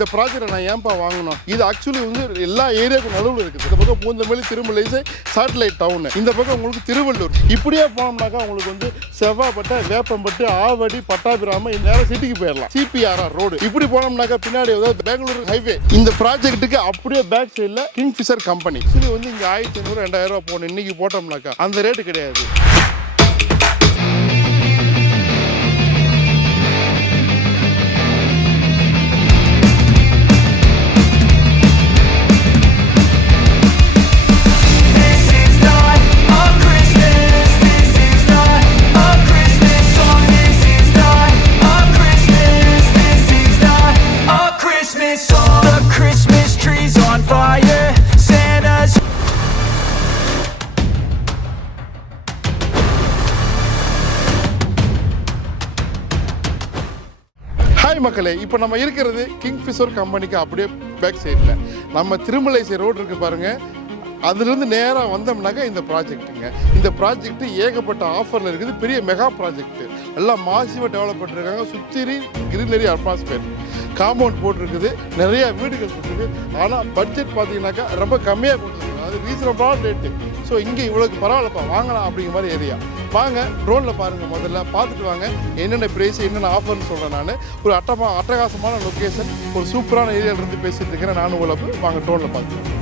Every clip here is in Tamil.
இந்த ப்ராஜெக்டை நான் ஏன்பா வாங்கணும்? இது ஆக்சுவலி வந்து எல்லா ஏரியாவுக்கும் நடுவில் இருக்குது. இந்த பக்கம் பூந்தமல்லி, திருமலை, சேட்டலைட் டவுனு, இந்த பக்கம் உங்களுக்கு திருவள்ளூர். இப்படியே போனோம்னாக்கா உங்களுக்கு வந்து செவ்வாப்பட்டை, வேப்பம்பட்டு, ஆவடி, பட்டாபிராம இந்த நேரம் சிட்டிக்கு போயிடலாம். CPRR ரோடு இப்படி போனோம்னாக்கா பின்னாடி ஏதாவது பெங்களூர் ஹைவே. இந்த ப்ராஜெக்ட்டுக்கு அப்படியே பேக் சைடில் கிங்ஃபிஷர் கம்பெனி. ஆக்சுவலி வந்து இங்கே 1500 2000 போகணும். இன்னைக்கு போட்டோம்னாக்கா அந்த ரேட்டு கிடையாது. ஹாய் மக்களே, இப்போ நம்ம இருக்கிறது கிங்ஃபிஷர் கம்பெனிக்கு அப்படியே பேக் சைடில் நம்ம திருமலை ரோடு இருக்குது பாருங்கள். அதுலேருந்து நேராக வந்தோம்னாக்கா இந்த ப்ராஜெக்ட்டுங்க. இந்த ப்ராஜெக்ட் ஏகப்பட்ட ஆஃபரில் இருக்குது. பெரிய மெகா ப்ராஜெக்ட், எல்லாம் மாசிவாக டெவலப் பண்ணிருக்காங்க. சுற்றி கிரீனரி அட்மாஸ்பியர், காம்பவுண்ட் போட்டிருக்குது, நிறைய வீடுகள் இருக்குது. ஆனால் பட்ஜெட் பார்த்தீங்கன்னாக்கா ரொம்ப கம்மியாக கொடுத்துருக்காங்க. அது ரீசனபிளான ரேட்டு. ஸோ இங்கே இவ்வளோக்கு பரவாயில்லப்பா, வாங்கலாம் அப்படிங்கிற மாதிரி ஏரியா. வாங்க ட்ரோனில் பாருங்கள், முதல்ல பார்த்துட்டு வாங்க என்னென்ன ப்ரைஸ் என்னென்ன ஆஃபர்னு சொல்கிறேன். நான் ஒரு அட்டகாசமான லொக்கேஷன், ஒரு சூப்பரான ஏரியாவிலேருந்து பேசிட்டு இருக்கிறேன். நானும் உங்களுக்கு வாங்க ட்ரோனில் பார்த்துக்கலாம்.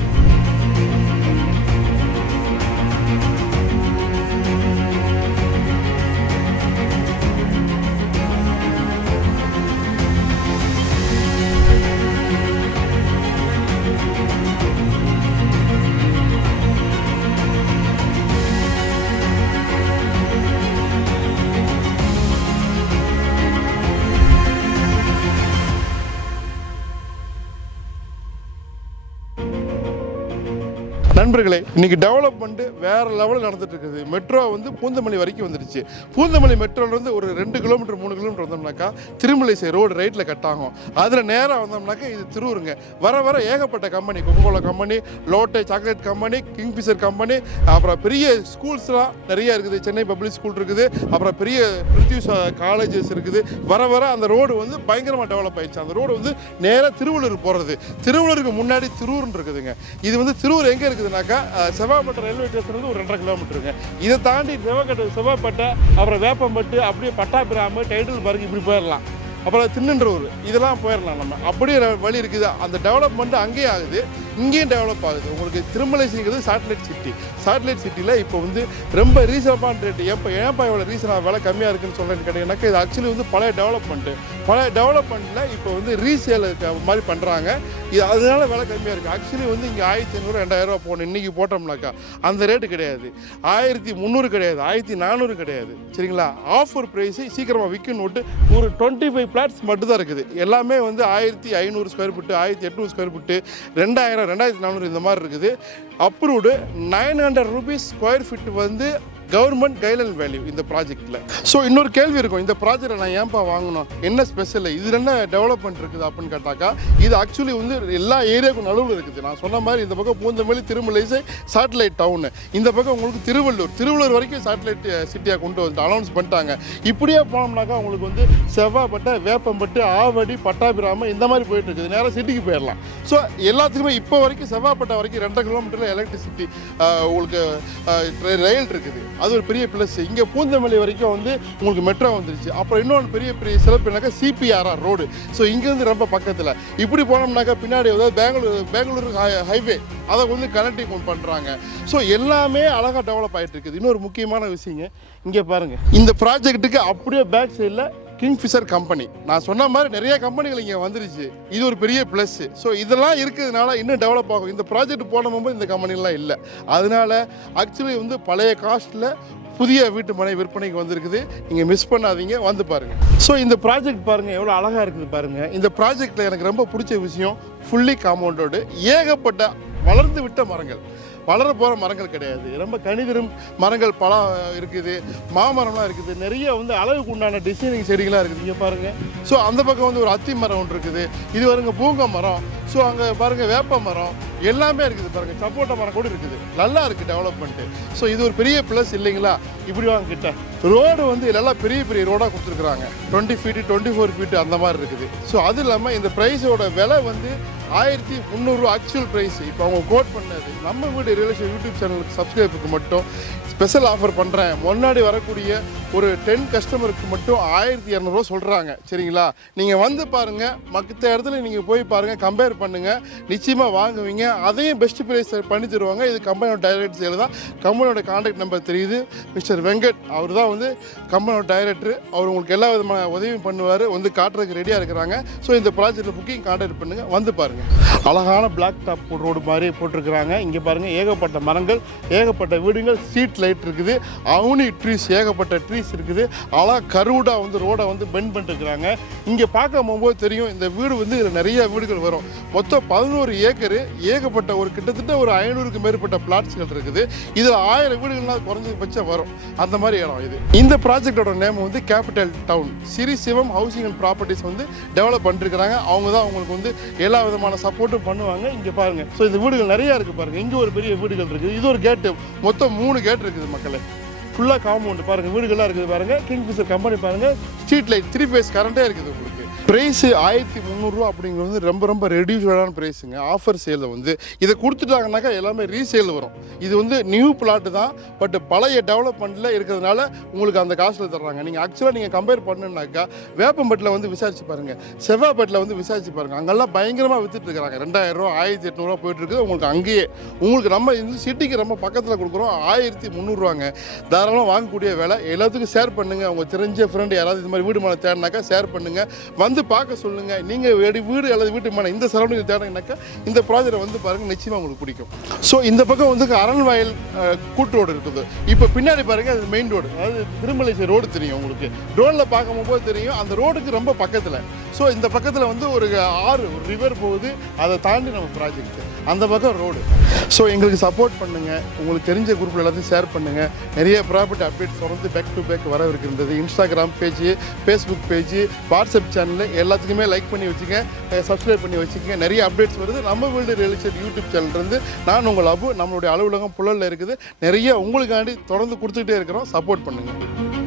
நண்பர்களே, இன்னைக்கு டெவலப்மெண்ட் வேற லெவலில் நடந்துட்டு இருக்குது. மெட்ரோ வந்து பூந்தமல்லி வரைக்கும் வந்துடுச்சு. பூந்தமல்லி மெட்ரோலேருந்து ஒரு 2 கிலோமீட்டர் 3 கிலோமீட்டர் வந்தோம்னாக்கா திருமலை ரோடு ரைட்டில் கட் ஆகும். அதில் நேராக வந்தோம்னாக்கா இது திருவூருங்க. வர ஏகப்பட்ட company, Coca Cola company, Lotay chocolate company, kingfisher company, அப்புறம் பெரிய ஸ்கூல்ஸ்லாம் நிறைய இருக்குது. சென்னை பப்ளிக் ஸ்கூல் இருக்குது, அப்புறம் பெரிய பிரிட்டிஷ் காலேஜஸ் இருக்குது. வர அந்த ரோடு வந்து பயங்கரமாக டெவலப் ஆயிடுச்சு. அந்த ரோடு வந்து நேராக திருவள்ளூர் போகிறது. திருவள்ளூருக்கு முன்னாடி திருவூர்னு இருக்குதுங்க. இது வந்து திருவூர் எங்கே இருக்குது? செவ்வாப்பட்டை ரயில்வே ஸ்டேஷன் ஒரு 2.5 கிலோமீட்டருங்க. இதை தாண்டி செவ்வாப்பட்டை, அப்புறம் வேப்பம்பட்டு, அப்படியே பட்டாபிராம, டைட்டில் பார்க் இப்படி போயிடலாம். அப்புறம் திருநென்றூர் இதெல்லாம் போயிடலாம். நம்ம அப்படியே வழி இருக்குது. அந்த டெவலப்மெண்ட் அங்கேயும் ஆகுது, இங்கேயும் டெவலப் ஆகுது. உங்களுக்கு திருமலைங்கிறது சேட்டலைட் சிட்டி. சேட்டலைட் சிட்டியில் இப்போ வந்து ரொம்ப ரீசனபிளான ரேட்டு. ஏன்ப்பா இவ்வளோ ரீசனாக விலை கம்மியாக இருக்குன்னு சொல்கிறேன்னு கேட்டிங்கன்னாக்கா, இது ஆக்சுவலி வந்து பழைய டெவலப்மெண்ட்டில் இப்போ வந்து ரீசேல் மாதிரி பண்ணுறாங்க. இது அதனால விலை கம்மியாக இருக்குது. ஆக்சுவலி வந்து இங்கே 1500 2000 போகணும். இன்றைக்கி போட்டோம்னாக்கா அந்த ரேட்டு கிடையாது. 1300 கிடையாது, 1400 கிடையாது. சரிங்களா? ஆஃபர் ப்ரைஸு சீக்கிரமாக விற்கணும். ஒரு 25 ஃப்ளாட்ஸ் மட்டும் தான் இருக்குது. எல்லாமே வந்து 1500 ஸ்கொயர் ஃபீட்டு, 1800 ஸ்கொயர் ஃபீட்டு, 2000 2400 இந்த மாதிரி இருக்குது. அப்ரூவ்டு 900 ரூபீஸ் ஸ்கொயர் ஃபீட் வந்து கவர்மெண்ட் கைட்லைன் வேல்யூ இந்த ப்ராஜெக்டில். ஸோ இன்னொரு கேள்வி இருக்கும், இந்த ப்ராஜெக்டை நான் ஏன்பா வாங்கணும், என்ன ஸ்பெஷல், இதில் என்ன டெவலப்மெண்ட் இருக்குது அப்படின்னு கேட்டாக்கா, இது ஆக்சுவலி வந்து எல்லா ஏரியாவுக்கும் நடுவில் இருக்குது. நான் சொன்ன மாதிரி இந்த பக்கம் பூந்தமல்லி, திருமலை, சேட்டலைட் டவுனு, இந்த பக்கம் உங்களுக்கு திருவள்ளூர் வரைக்கும் சேட்டலைட் சிட்டியாக கொண்டு வந்து அனௌன்ஸ் பண்ணிட்டாங்க. இப்படியே போனோம்னாக்கா உங்களுக்கு வந்து செவ்வாப்பட்டை, வேப்பம்பட்டு, ஆவடி, பட்டாபிராம இந்த மாதிரி போயிட்டு இருக்குது. நேராக சிட்டிக்கு போயிடலாம். ஸோ எல்லாத்துக்குமே இப்போ வரைக்கும் செவ்வாப்பட்டை வரைக்கும் 2 கிலோமீட்டரில் எலக்ட்ரிசிட்டி உங்களுக்கு ரயில் இருக்குது. அது ஒரு பெரிய ப்ளஸ். இங்கே பூந்தமல்லி வரைக்கும் வந்து உங்களுக்கு மெட்ரோ வந்துருச்சு. அப்புறம் இன்னொன்று பெரிய சிறப்பு என்னக்கா, CPRR ரோடு. ஸோ இங்கேருந்து ரொம்ப பக்கத்தில். இப்படி போனோம்னாக்கா பின்னாடி ஏதாவது பெங்களூர் ஹைவே அதை வந்து கனெக்டிங் பண்ணுறாங்க. ஸோ எல்லாமே அழகாக டெவலப் ஆகிட்டு இருக்குது. இன்னொரு முக்கியமான விஷயங்க, இங்கே பாருங்கள், இந்த ப்ராஜெக்ட்டுக்கு அப்படியே பேக் சைடில் கிங்ஃபிஷர் கம்பெனி. நான் சொன்ன மாதிரி நிறைய கம்பெனிகள் இங்கே வந்துருச்சு. இது ஒரு பெரிய ப்ளஸ். ஸோ இதெல்லாம் இருக்கிறதுனால இன்னும் டெவலப் ஆகும். இந்த ப்ராஜெக்ட் போனபோது இந்த கம்பெனிலாம் இல்லை. அதனால ஆக்சுவலி வந்து பழைய காஸ்ட்டில் புதிய வீட்டு மனை விற்பனைக்கு வந்திருக்குது. நீங்கள் மிஸ் பண்ணாதீங்க, வந்து பாருங்கள். ஸோ இந்த ப்ராஜெக்ட் பாருங்கள் எவ்வளோ அழகாக இருக்குது பாருங்கள். இந்த ப்ராஜெக்டில் எனக்கு ரொம்ப பிடிச்ச விஷயம், ஃபுல்லி காம்பவுண்டோடு ஏகப்பட்ட வளர்ந்து விட்ட மரங்கள், வளர போகிற மரங்கள் கிடையாது. ரொம்ப கனிதரும் மரங்கள் பழம் இருக்குது, மாமரம்லாம் இருக்குது. நிறைய வந்து அளவுக்கு உண்டான டிசைனிங் செடிகளாக இருக்குது. இங்கே பாருங்கள். ஸோ அந்த பக்கம் வந்து ஒரு அத்தி மரம் ஒன்று இருக்குது. இது வருங்க பூங்கா மரம். ஸோ அங்கே பாருங்கள் வேப்ப மரம். எல்லாமே இருக்குது பாருங்கள். சப்போட்டா மரம் கூட இருக்குது. நல்லா இருக்குது டெவலப்மெண்ட்டு. ஸோ இது ஒரு பெரிய ப்ளஸ் இல்லைங்களா? இப்படி வாங்க கிட்ட ரோடு வந்து இதெல்லாம் பெரிய பெரிய ரோடாக கொடுத்துருக்குறாங்க. 20 ஃபீட்டு 24 ஃபீட்டு அந்த மாதிரி இருக்குது. ஸோ அது இல்லாமல் இந்த ப்ரைஸோட விலை வந்து 1300 ஆக்சுவல் ப்ரைஸ். இப்போ அவங்க கோட் பண்ணது நம்ம வீடு ரியல் எஸ்டேட் யூடியூப் சேனலுக்கு சப்ஸ்கிரைபருக்கு மட்டும் ஸ்பெஷல் ஆஃபர் பண்ணுறேன். முன்னாடி வரக்கூடிய ஒரு 10 கஸ்டமருக்கு மட்டும் 1200 சொல்கிறாங்க. சரிங்களா? நீங்கள் வந்து பாருங்கள், மற்ற இடத்துல நீங்கள் போய் பாருங்கள், கம்பேர் பண்ணுங்கள், நிச்சயமாக வாங்குவீங்க. அதையும் பெஸ்ட் ப்ரைஸ் பண்ணி தருவாங்க. இது கம்பெனியோட டைரக்டர் சேல் தான். கம்பெனியோட கான்டாக்ட் நம்பர் தெரியுது, மிஸ்டர் வெங்கட். அவர் தான் வந்து கம்பெனியோட டைரக்டர். அவர் உங்களுக்கு எல்லா விதமான உதவியும் பண்ணுவார். வந்து காட்டுறதுக்கு ரெடியாக இருக்கிறாங்க. ஸோ இந்த ப்ராஜெக்ட்டில் புக்கிங் கான்டாக்ட் பண்ணுங்கள், வந்து பாருங்கள். அழகான பிளாக் டாப் ரோடு மாதிரி போட்டிருக்கிறாங்க. இங்கே பாருங்கள், ஏகப்பட்ட மரங்கள், ஏகப்பட்ட வீடுகள், ஸ்ட்ரீட் லைட் இருக்குது, அவனி ட்ரீஸ், ஏகப்பட்ட ட்ரீஸ் இருக்குது. அழகாக கருவுடாக வந்து ரோடை வந்து பெண்ட் பண்ணிருக்கிறாங்க. இங்கே பார்க்க போகும்போது தெரியும் இந்த வீடு வந்து இதில் நிறைய வீடுகள் வரும். மொத்தம் 11 ஏக்கரு, ஏகப்பட்ட ஒரு கிட்டத்தட்ட ஒரு 500க்கு மேற்பட்ட பிளாட்ஸ்கள் இருக்குது. இதில் 1000 வீடுகள்லாம் குறைஞ்சபட்சம் வரும். அந்த மாதிரி இடம் இது. இந்த ப்ராஜெக்டோட நேம் வந்து capital town Sri Sivam housing and properties வந்து டெவலப் பண்ணிருக்கிறாங்க. அவங்க தான் உங்களுக்கு வந்து எல்லா விதமான சப்போர்ட்டும் பண்ணுவாங்க. இங்கே பாருங்கள். ஸோ இந்த வீடுகள் நிறையா இருக்குது பாருங்கள். இங்கே ஒரு பெரிய வீடுகள் இருக்குது. இது ஒரு கேட்டு, மொத்தம் 3 கேட் இருக்குது மக்களே. ஃபுல்லாக காம்பவுண்டு பாருங்கள், வீடுகள்லாம் இருக்குது பாருங்கள். கிங்ஃபிஷர் கம்பெனி பாருங்கள், ஸ்ட்ரீட் லைட் 3 ஃபேஸ் கரண்ட்டே இருக்குது உங்களுக்கு. ப்ரைஸ் 1300 அப்படிங்கிறது வந்து ரொம்ப ரொம்ப ரெடியூஸ்டான ப்ரைஸுங்க. ஆஃபர் சேலில் வந்து இதை கொடுத்துட்டாங்கனாக்கா எல்லாமே ரீசேல் வரும். இது வந்து நியூ பிளாட்டு தான், பட் பழைய டெவலப்மெண்ட்டில் இருக்கிறதுனால உங்களுக்கு அந்த காசில் தர்றாங்க. நீங்கள் ஆக்சுவலாக நீங்கள் கம்பேர் பண்ணுனாக்கா வேப்பம்பட்டில் வந்து விசாரிச்சு பாருங்கள், செவ்வாப்பேட்டில் வந்து விசாரிச்சு பாருங்கள். அங்கெல்லாம் பயங்கரமாக விற்றுட்டு இருக்கிறாங்க. 2000 1800 போயிட்டுருக்குது. உங்களுக்கு அங்கேயே உங்களுக்கு நம்ம இந்த சிட்டிக்கு ரொம்ப பக்கத்தில் கொடுக்குறோம். 1300 தாராளமாக வாங்கக்கூடிய வேலை. எல்லாத்துக்கும் ஷேர் பண்ணுங்கள். அவங்க தெரிஞ்ச ஃப்ரெண்டு யாராவது இது மாதிரி வீடு மேலே தேடினாக்கா ஷேர் பண்ணுங்கள், வந்து பார்க்க சொல்லுங்கள். நீங்கள் வீடு அல்லது வீட்டு மேலே இந்த சரௌண்டிங் தேடினாக்கா இந்த ப்ராஜெக்டை வந்து பாருங்கள், நிச்சயமாக உங்களுக்கு பிடிக்கும். ஸோ இந்த பக்கம் வந்து அரண்வாயல் கூட்டு ரோடு இருக்குது. இப்போ பின்னாடி பாருங்கள், அது மெயின் ரோடு, அதாவது திருமலைசை ரோடு தெரியும் உங்களுக்கு. ரோடில் பார்க்கும்போது தெரியும், அந்த ரோடுக்கு ரொம்ப பக்கத்தில். ஸோ இந்த பக்கத்தில் வந்து ஒரு ஆறு, ஒரு ரிவர் போகுது, அதை தாண்டி நம்ம ப்ராஜெக்ட் அந்த பக்கம் ரோடு. ஸோ எங்களுக்கு சப்போர்ட் பண்ணுங்கள், உங்களுக்கு தெரிஞ்ச குரூப்பில் எல்லாத்தையும் ஷேர் பண்ணுங்கள். நிறைய ப்ராப்பர்ட்டி அப்டேட் தொடர்ந்து பேக் டு பேக் வர இருக்கின்றது. Instagram page, Facebook page, WhatsApp channel எல்லாத்துக்குமே லைக் பண்ணி வச்சுங்க, சப்ஸ்கிரைப் பண்ணி வச்சுக்கோங்க. நிறைய அப்டேட்ஸ் வருது நம்ம வீடு ரியல் எஸ்டேட் யூடியூப் சேனல்லேருந்து. நான் உங்கள் அபு. நம்மளுடைய அலுவலகம் புழலில் இருக்குது. நிறைய உங்களுக்காண்டி தொடர்ந்து கொடுத்துக்கிட்டே இருக்கிறோம். சப்போர்ட் பண்ணுங்கள்.